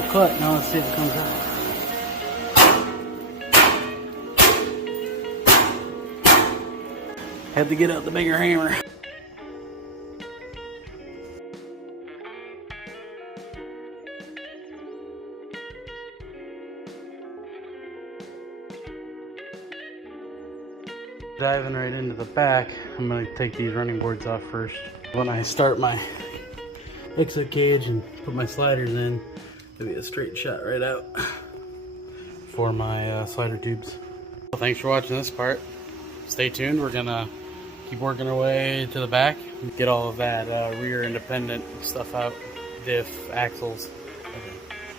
all cut. Now let's see if it comes out. Had to get out the bigger hammer. Diving right into the back, I'm going to take these running boards off first. When I start my exit cage and put my sliders in, it'll be a straight shot right out for my slider tubes. Well, thanks for watching this part. Stay tuned. We're going to keep working our way to the back, get all of that rear independent stuff out, diff, axles.